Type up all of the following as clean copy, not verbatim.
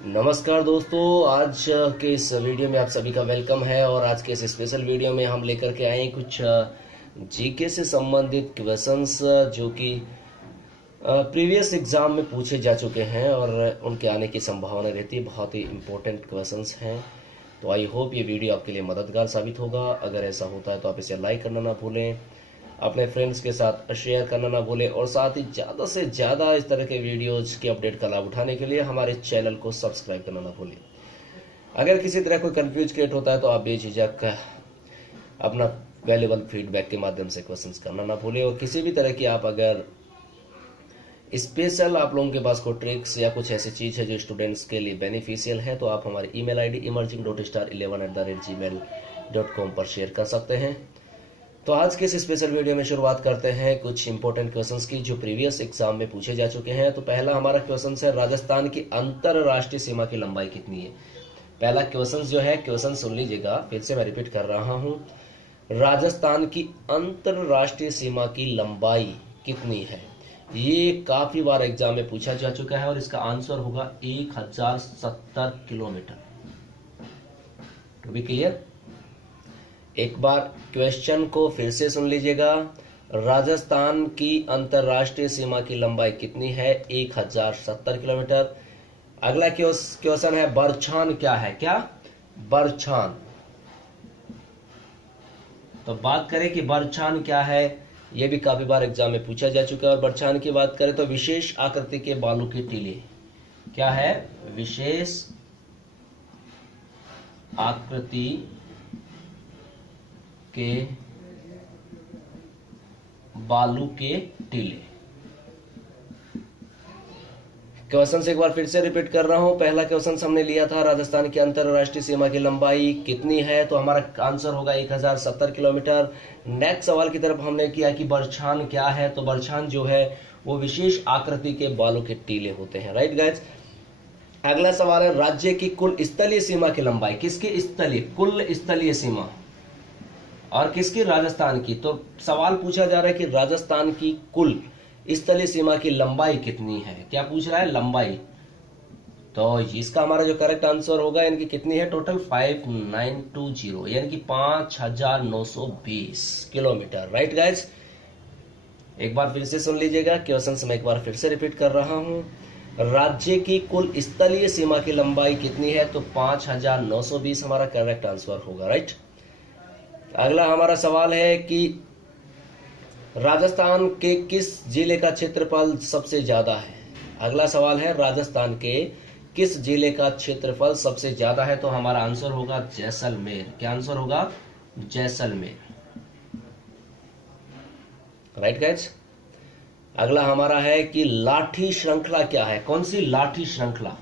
नमस्कार दोस्तों, आज के इस वीडियो में आप सभी का वेलकम है। और आज के इस स्पेशल वीडियो में हम लेकर के आए हैं कुछ जीके से संबंधित क्वेश्चंस जो कि प्रीवियस एग्जाम में पूछे जा चुके हैं और उनके आने की संभावना रहती है। बहुत ही इम्पोर्टेंट क्वेश्चंस हैं, तो आई होप ये वीडियो आपके लिए मददगार साबित होगा। अगर ऐसा होता है तो आप इसे लाइक करना ना भूलें, अपने फ्रेंड्स के साथ शेयर करना ना भूलें और साथ ही ज़्यादा से ज़्यादा इस तरह के वीडियोज के अपडेट का लाभ उठाने के लिए हमारे चैनल को सब्सक्राइब करना ना भूलें। अगर किसी तरह कोई कंफ्यूज क्रिएट होता है तो आप बेझिझक अपना वैल्यूएबल फीडबैक के माध्यम से क्वेश्चंस करना ना भूलें। और किसी भी तरह की आप अगर स्पेशल आप लोगों के पास कोई ट्रिक्स या कुछ ऐसी चीज़ है जो स्टूडेंट्स के लिए बेनिफिशियल है तो आप हमारी ईमेल आईडी emerging.star11@gmail.com पर शेयर कर सकते हैं। तो आज के इस स्पेशल वीडियो में शुरुआत करते हैं कुछ इंपॉर्टेंट क्वेश्चंस की जो प्रीवियस एग्जाम में पूछे जा चुके हैं। तो पहला हमारा क्वेश्चन है, राजस्थान की अंतरराष्ट्रीय सीमा की लंबाई कितनी है। पहला क्वेश्चन जो है, क्वेश्चन सुन लीजिएगा, फिर से मैं रिपीट कर रहा हूं। राजस्थान की अंतरराष्ट्रीय सीमा की लंबाई कितनी है। ये काफी बार एग्जाम में पूछा जा चुका है और इसका आंसर होगा 1070 किलोमीटर। टू बी क्लियर, एक बार क्वेश्चन को फिर से सुन लीजिएगा। राजस्थान की अंतरराष्ट्रीय सीमा की लंबाई कितनी है, 1070 किलोमीटर। अगला क्वेश्चन है, बरछान क्या है। क्या बरछान। तो बात करें कि बरछान क्या है, यह भी काफी बार एग्जाम में पूछा जा चुका है। और बरछान की बात करें तो विशेष आकृति के बालू के टीले। क्या है, विशेष आकृति के बालू के टीले। क्वेश्चन से एक बार फिर से रिपीट कर रहा हूं। पहला क्वेश्चन हमने लिया था, राजस्थान की अंतरराष्ट्रीय सीमा की लंबाई कितनी है, तो हमारा आंसर होगा 1070 किलोमीटर। नेक्स्ट सवाल की तरफ हमने किया कि बरछान क्या है, तो बरछान जो है वो विशेष आकृति के बालू के टीले होते हैं। Right guys. अगला सवाल है, राज्य की कुल स्थलीय सीमा की लंबाई। किसकी स्थलीय, कुल स्थलीय सीमा, और किसकी, राजस्थान की। तो सवाल पूछा जा रहा है कि राजस्थान की कुल स्थलीय सीमा की लंबाई कितनी है। क्या पूछ रहा है, लंबाई। तो इसका हमारा जो करेक्ट आंसर होगा यानी कि कितनी है, टोटल 5920 यानी कि 5920 किलोमीटर। राइट गाइज, एक बार फिर से सुन लीजिएगा क्वेश्चन मैं एक बार फिर से रिपीट कर रहा हूं। राज्य की कुल स्थलीय सीमा की लंबाई कितनी है, तो 5920 हमारा करेक्ट आंसर होगा। राइट। अगला हमारा सवाल है कि राजस्थान के किस जिले का क्षेत्रफल सबसे ज्यादा है। अगला सवाल है, राजस्थान के किस जिले का क्षेत्रफल सबसे ज्यादा है, तो हमारा आंसर होगा जैसलमेर। क्या आंसर होगा, जैसलमेर। Right guys. अगला हमारा है कि लाठी श्रृंखला क्या है। कौन सी लाठी श्रृंखला।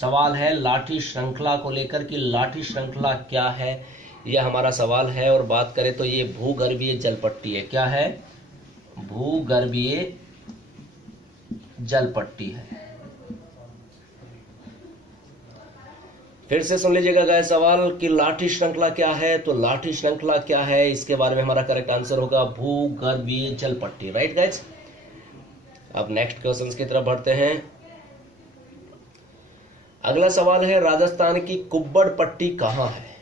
सवाल है लाठी श्रृंखला को लेकर कि लाठी श्रृंखला क्या है, यह हमारा सवाल है। और बात करें तो ये भूगर्भीय जलपट्टी है। क्या है, भूगर्भीय जलपट्टी है। फिर से सुन लीजिएगा गाइस सवाल कि लाठी श्रृंखला क्या है, तो लाठी श्रृंखला क्या है, इसके बारे में हमारा करेक्ट आंसर होगा भूगर्भीय जलपट्टी। Right guys. अब नेक्स्ट क्वेश्चन की तरफ बढ़ते हैं। अगला सवाल है, राजस्थान की कुब्बड़ पट्टी कहां है।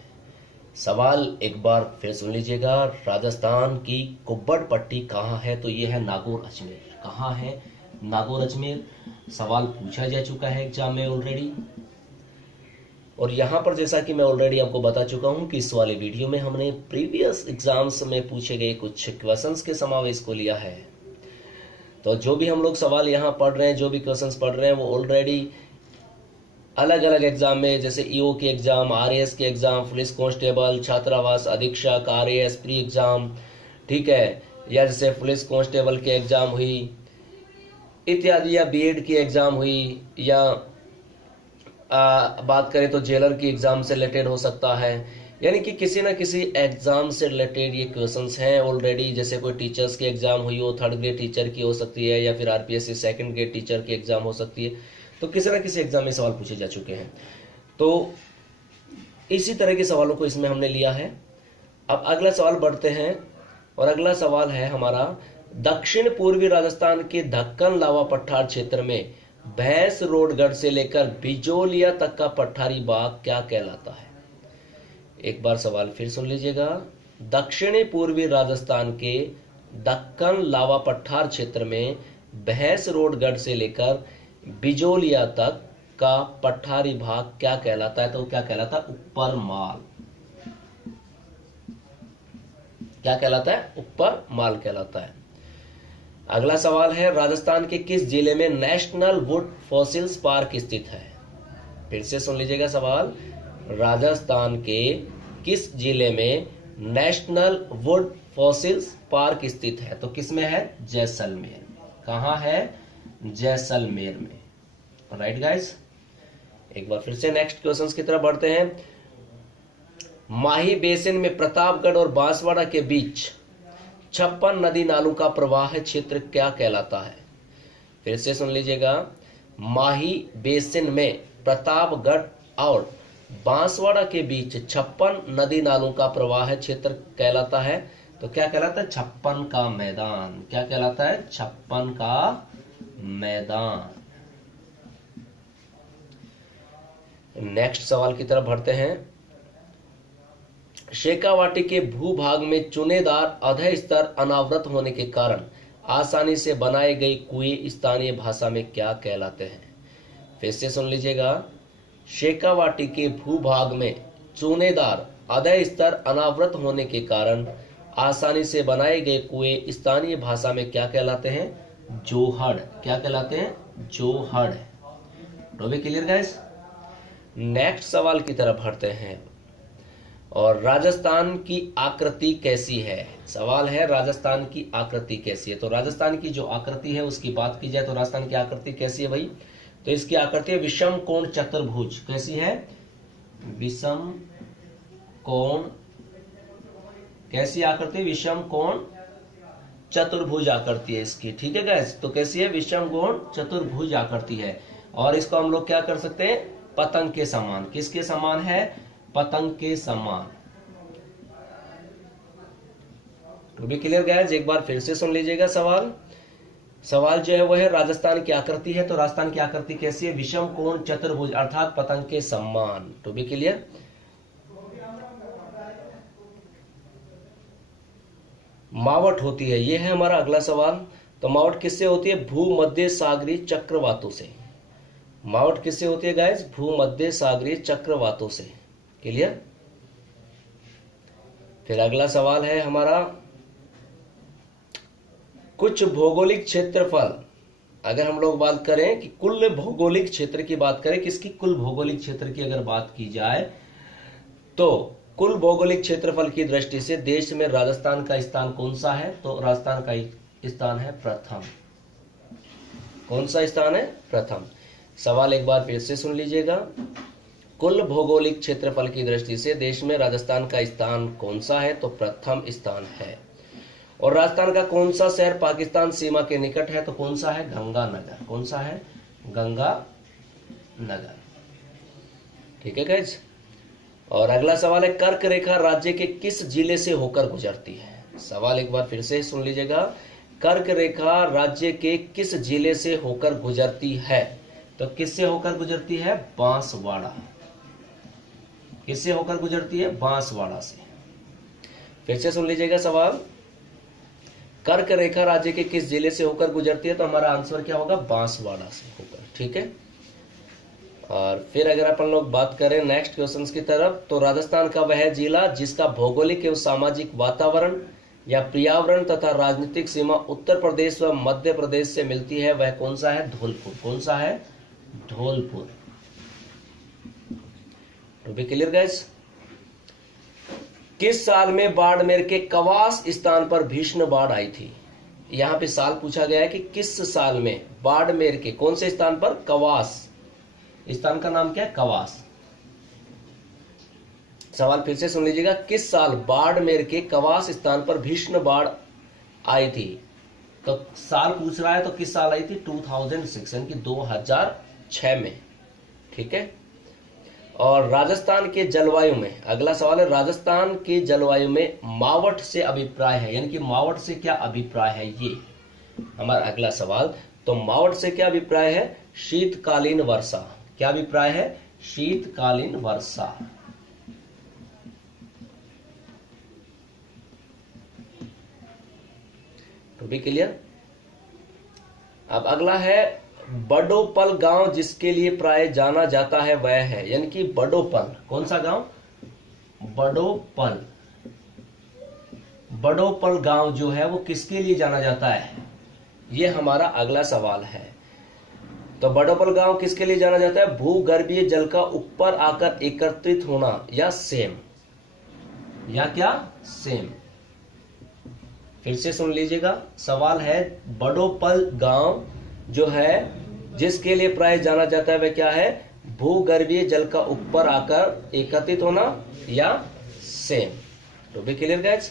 सवाल एक बार फिर सुन लीजिएगा, राजस्थान की कुब्बड़ पट्टी कहां है, तो यह है नागौर अजमेर। कहां है, नागौर अजमेर। सवाल पूछा जा चुका है एग्जाम में ऑलरेडी। और यहां पर जैसा कि मैं ऑलरेडी आपको बता चुका हूं कि इस वाले वीडियो में हमने प्रीवियस एग्जाम्स में पूछे गए कुछ क्वेश्चंस के समावेश को लिया है। तो जो भी हम लोग सवाल यहां पढ़ रहे हैं, जो भी क्वेश्चंस पढ़ रहे हैं, वो ऑलरेडी अलग अलग एग्जाम में, जैसे ईओ के एग्जाम, आरएएस के एग्जाम, पुलिस कांस्टेबल, छात्रावास अधीक्षक, आरएएस प्री एग्जाम, ठीक है, या जैसे पुलिस कांस्टेबल के एग्जाम हुई इत्यादि, या बीएड की एग्जाम हुई, या बात करें तो जेलर की एग्जाम से रिलेटेड हो सकता है। यानी कि किसी ना किसी एग्जाम से रिलेटेड ये क्वेश्चंस हैं ऑलरेडी। जैसे कोई टीचर्स की एग्जाम हुई हो, 3rd ग्रेड टीचर की हो सकती है, या फिर आरपीएससी 2nd ग्रेड टीचर की एग्जाम हो सकती है। तो किसी ना किसी एग्जाम में सवाल पूछे जा चुके हैं, तो इसी तरह के सवालों को इसमें हमने लिया है। अब अगला सवाल बढ़ते हैं और अगला सवाल है हमारा, दक्षिण पूर्वी राजस्थान के दक्कन लावा पठार क्षेत्र में भैंसरोडगढ़ से लेकर बिजोलिया तक का पठारी बाग क्या कहलाता है? एक बार सवाल फिर सुन लीजिएगा। दक्षिणी पूर्वी राजस्थान के दक्कन लावा पठार क्षेत्र में भैंसरोडगढ़ से लेकर बिजोलिया तक का पठारी भाग क्या कहलाता है? तो क्या कहलाता है? ऊपर माल। क्या कहलाता है? ऊपर माल कहलाता है। अगला सवाल है, राजस्थान के किस जिले में नेशनल वुड फॉसिल्स पार्क स्थित है? फिर से सुन लीजिएगा सवाल। राजस्थान के किस जिले में नेशनल वुड फॉसिल्स पार्क स्थित है? तो किस में है? जैसलमेर। कहां है? जैसलमेर में। Right guys. एक बार फिर से नेक्स्ट क्वेश्चंस की तरफ बढ़ते हैं। माही बेसिन में प्रतापगढ़ और बांसवाड़ा के बीच 56 नदी नालों का प्रवाह क्षेत्र क्या कहलाता है? फिर से सुन लीजिएगा। माही बेसिन में प्रतापगढ़ और बांसवाड़ा के बीच 56 नदी नालों का प्रवाह क्षेत्र कहलाता है। तो क्या कहलाता है? 56 का मैदान। क्या कहलाता है? 56 का मैदान। नेक्स्ट सवाल की तरफ बढ़ते हैं। शेखावाटी के भूभाग में चुनेदार अधः स्तर अनावृत होने के कारण आसानी से बनाए गए कुएं स्थानीय भाषा में क्या कहलाते हैं? फिर से सुन लीजिएगा। शेखावाटी के भूभाग में चुनेदार अधः स्तर अनावृत होने के कारण आसानी से बनाए गए कुएं स्थानीय भाषा में क्या कहलाते हैं? जोहड़। क्या कहलाते हैं? जोहड़। तो भी क्लियर गाइस। नेक्स्ट सवाल की तरफ बढ़ते हैं। और राजस्थान की आकृति कैसी है? सवाल है, राजस्थान की आकृति कैसी है? तो राजस्थान की जो आकृति है उसकी बात की जाए तो राजस्थान की आकृति कैसी है भाई? तो इसकी आकृति है विषम कोण चतुर्भुज। कैसी है? विषम कोण। कैसी आकृति? विषम कोण चतुर्भुज आकृति है इसकी। ठीक है गाइस। तो कैसी है? विषम कोण चतुर्भुज आकृति है। और इसको हम लोग क्या कर सकते हैं? पतंग के समान। किसके समान है? पतंग के समान। तो भी क्लियर गाइस। एक बार फिर से सुन लीजिएगा सवाल। सवाल जो है वो है, राजस्थान की आकृति है। तो राजस्थान की आकृति कैसी है? विषम कोण चतुर्भुज अर्थात पतंग के समान। तो भी क्लियर। मावट होती है, ये है हमारा अगला सवाल। तो मावट किससे होती है? भूमध्य सागरीय चक्रवातों से। मावट किससे होती है गाइस? भूमध्य सागरीय चक्रवातों से। क्लियर। फिर अगला सवाल है हमारा, कुछ भौगोलिक क्षेत्रफल। अगर हम लोग बात करें कि कुल भौगोलिक क्षेत्र की बात करें, किसकी? कुल भौगोलिक क्षेत्र की अगर बात की जाए तो कुल भौगोलिक क्षेत्रफल की दृष्टि से देश में राजस्थान का स्थान कौन सा है? तो राजस्थान का स्थान है प्रथम। कौन सा स्थान है? प्रथम। सवाल एक बार फिर से सुन लीजिएगा। कुल भौगोलिक क्षेत्रफल की दृष्टि से देश में राजस्थान का स्थान कौन सा है? तो प्रथम स्थान है। और राजस्थान का कौन सा शहर पाकिस्तान सीमा के निकट है? तो कौन सा है? गंगानगर। कौन सा है? गंगानगर। ठीक है गाइस। और अगला सवाल है, कर्क रेखा राज्य के किस जिले से होकर गुजरती है? सवाल एक बार फिर से सुन लीजिएगा। कर्क रेखा राज्य के किस जिले से होकर गुजरती है? तो किससे होकर गुजरती है? बांसवाड़ा। किससे होकर गुजरती है? बांसवाड़ा से। फिर से सुन लीजिएगा सवाल। कर्क रेखा राज्य के किस जिले से होकर गुजरती है? तो हमारा आंसर क्या होगा? बांसवाड़ा से होकर। ठीक है। और फिर अगर अपन लोग बात करें नेक्स्ट क्वेश्चंस की तरफ, तो राजस्थान का वह जिला जिसका भौगोलिक एवं सामाजिक वातावरण या पर्यावरण तथा राजनीतिक सीमा उत्तर प्रदेश व मध्य प्रदेश से मिलती है, वह कौन सा है? धौलपुर। कौन सा है? धौलपुर। तो भी क्लियर गाइस। किस साल में बाड़मेर के कवास स्थान पर भीषण बाढ़ आई थी? यहां पे साल पूछा गया है कि किस साल में बाड़मेर के कौन से स्थान पर? कवास। स्थान का नाम क्या है? कवास। सवाल फिर से सुन लीजिएगा। किस साल बाड़मेर के कवास स्थान पर भीषण बाढ़ आई थी? तो साल पूछ रहा है तो किस साल आई थी? 2006 यानी कि 2006 में। ठीक है। और राजस्थान के जलवायु में, अगला सवाल है, राजस्थान के जलवायु में मावट से अभिप्राय है, यानी कि मावट से क्या अभिप्राय है, ये हमारा अगला सवाल। तो मावट से क्या अभिप्राय है? शीतकालीन वर्षा। क्या अभिप्राय है? शीतकालीन वर्षा। To be clear. अब अगला है बड़ोपल गांव जिसके लिए प्राय जाना जाता है वह है, यानी कि बड़ोपल। कौन सा गांव? बड़ोपल। बड़ोपल गांव जो है वो किसके लिए जाना जाता है, ये हमारा अगला सवाल है। तो बड़ोपल गांव किसके लिए जाना जाता है? भूगर्भीय जल का ऊपर आकर एकत्रित होना, या सेम, या क्या? सेम। फिर से सुन लीजिएगा, सवाल है बड़ोपल गांव जो है जिसके लिए प्राय जाना जाता है वह क्या है? भूगर्भीय जल का ऊपर आकर एकत्रित होना, या सेम। तो भी क्लियर गाइस।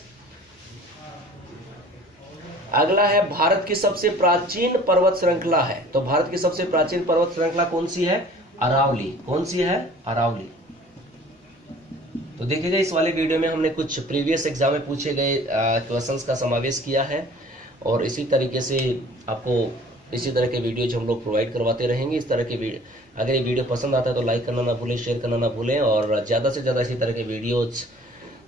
अगला है भारत की सबसे प्राचीन पर्वत श्रृंखला है। तो भारत की सबसे प्राचीन पर्वत श्रृंखला कौन सी है? अरावली। कौन सी है? अरावली। तो देखिएगा, इस वाले वीडियो में हमने कुछ प्रीवियस एग्जाम में पूछे गए क्वेश्चंस का समावेश किया है, और इसी तरीके से आपको इसी तरह के वीडियोज हम लोग प्रोवाइड करवाते रहेंगे। इस तरह के अगर ये वीडियो पसंद आता है तो लाइक करना ना भूलें, शेयर करना ना भूलें, और ज़्यादा से ज़्यादा इसी तरह के वीडियोज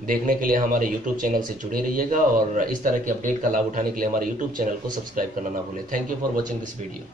देखने के लिए हमारे YouTube चैनल से जुड़े रहिएगा, और इस तरह के अपडेट का लाभ उठाने के लिए हमारे YouTube चैनल को सब्सक्राइब करना ना भूलें। Thank you for watching this video.